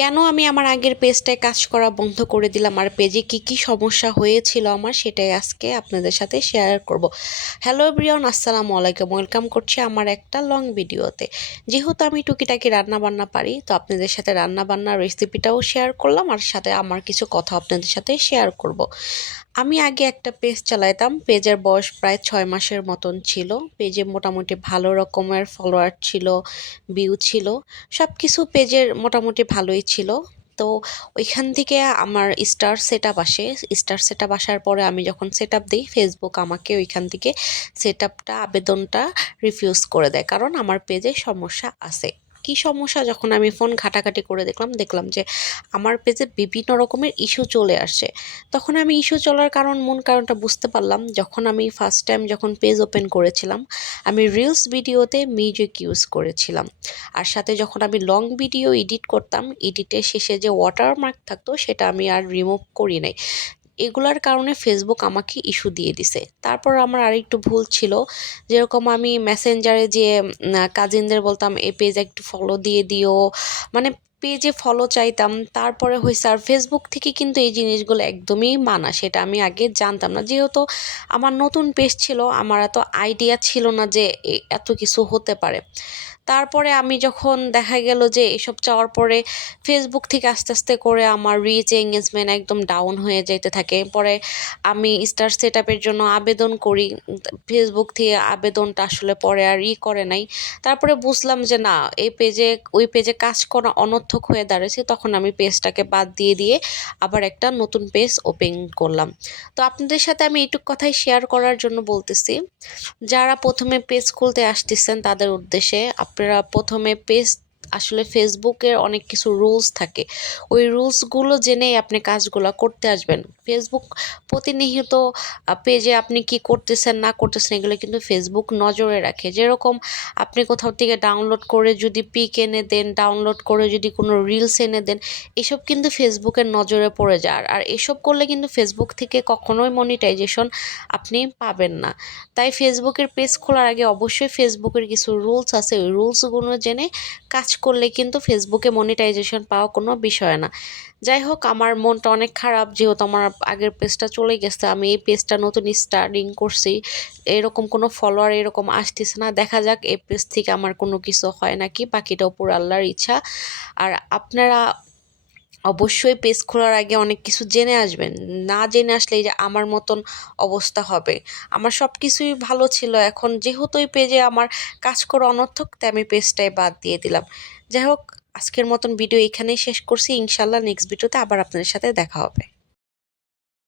কেন আমি আমার আগের পেজটায় কাজ করা বন্ধ করে দিলাম আর পেজে কি সমস্যা হয়েছিল আমার সেটাই আজকে আপনাদের সাথে শেয়ার করব। হ্যালো এভরিওয়ান, আসসালামু আলাইকুম, ওয়েলকাম করছি আমার একটা লং ভিডিওতে। যেহেতু আমি টুকিটাকি রান্না বান্না পারি, তো আপনাদের সাথে রান্না বান্নার রেসিপিটাও শেয়ার করলাম আর সাথে আমার কিছু কথা আপনাদের সাথে শেয়ার করব। আমি আগে একটা পেজ চালাইতাম, পেজের বয়স প্রায় 6 মাসের মতন ছিল। পেজে মোটামুটি ভালো রকমের ফলোয়ার ছিল, ভিউ ছিল, সব কিছু পেজের মোটামুটি ভালোই ছিল। তো ওইখান থেকে আমার স্টার সেট আপ আসার পরে আমি যখন সেট আপ দিই, ফেসবুক আমাকে ওইখান থেকে সেট আপটা আবেদনটা রিফিউজ করে দেয়, কারণ আমার পেজে সমস্যা আছে। কি সমস্যা, যখন আমি ফোন ঘাটাঘাটি করে দেখলাম যে আমার পেজে বিভিন্ন রকমের ইস্যু চলে আসছে। তখন আমি ইস্যু চলার মূল কারণটা বুঝতে পারলাম, যখন আমি ফার্স্ট টাইম যখন পেজ ওপেন করেছিলাম, আমি রিলস ভিডিওতে মিউজিক ইউজ করেছিলাম। আর সাথে যখন আমি লং ভিডিও এডিট করতাম, এডিটের শেষে যে ওয়াটারমার্ক থাকতো সেটা আমি আর রিমুভ করি নাই। এগুলার কারণে ফেসবুক আমাকে ইস্যু দিয়ে দিছে। তারপর আমার আরেকটু ভুল ছিল, যেরকম আমি মেসেঞ্জারে যে কাজিনদের বলতাম এই পেজে একটু ফলো দিয়ে দিও, মানে পেজে ফলো চাইতাম। তারপরে হয়েছে আর ফেসবুক থেকে কিন্তু এই জিনিসগুলো একদমই মানা, সেটা আমি আগে জানতাম না। যেহেতু আমার নতুন পেজ ছিল, আমার এত আইডিয়া ছিল না যে এত কিছু হতে পারে। তারপরে আমি যখন দেখা গেল যে এসব চাওয়ার পরে ফেসবুক থেকে আস্তে আস্তে করে আমার রিচ এঙ্গেজমেন্ট একদম ডাউন হয়ে যেতে থাকে। পরে আমি স্টার সেট আপের জন্য আবেদন করি, ফেসবুক থেকে আবেদনটা আসলে পরে আর করে নাই। তারপরে বুঝলাম যে না, ওই পেজে কাজ করা অনর্থক হয়ে দাঁড়িয়েছে। তখন আমি পেজটাকে বাদ দিয়ে আবার একটা নতুন পেজ ওপেন করলাম। তো আপনাদের সাথে আমি এইটুক কথাই শেয়ার করার জন্য বলতেছি, যারা প্রথমে পেজ খুলতে আসতেছেন তাদের উদ্দেশ্যে, আপনারা প্রথমে পেজ, আসলে ফেসবুকের অনেক কিছু রুলস থাকে, ওই রুলসগুলো জেনেই আপনি কাজগুলো করতে আসবেন। ফেসবুক প্রতিনিয়ত পেজে আপনি কি করতেছেন না করতেছেন এগুলো কিন্তু ফেসবুক নজরে রাখে। যেরকম আপনি কোথাও থেকে ডাউনলোড করে যদি পিক এনে দেন, ডাউনলোড করে যদি কোনো রিলস এনে দেন, এসব কিন্তু ফেসবুকের নজরে পড়ে যায়। আর এসব করলে কিন্তু ফেসবুক থেকে কখনোই মনিটাইজেশন আপনি পাবেন না। তাই ফেসবুকের পেজ খোলার আগে অবশ্যই ফেসবুকের কিছু রুলস আছে, ওই রুলসগুলো জেনে কাজ করলে কিন্তু ফেসবুকে মনিটাইজেশন পাওয়া কোনো বিষয় না। যাই হোক, আমার মনটা অনেক খারাপ, যেহেতু আমার আগের পেজটা চলে গেছে, আমি এই পেজটা নতুন স্টার্টিং করছি, এরকম কোনো ফলোয়ার এরকম আসতেছে না। দেখা যাক এই পেজ থেকে আমার কোনো কিছু হয় নাকি, বাকিটা উপর আল্লাহর ইচ্ছা। আর আপনারা অবশ্যই পেজ খোলার আগে অনেক কিছু জেনে আসবেন, না জেনে আসলে এই যে আমার মতন অবস্থা হবে। আমার সব কিছুই ভালো ছিল, এখন যেহেতু এই পেজে আমার কাজ করা অনর্থক, তাই আমি পেজটাই বাদ দিয়ে দিলাম। যাই হোক, আজকের মতন ভিডিও এখানেই শেষ করছি। ইনশাল্লাহ নেক্সট ভিডিওতে আবার আপনাদের সাথে দেখা হবে।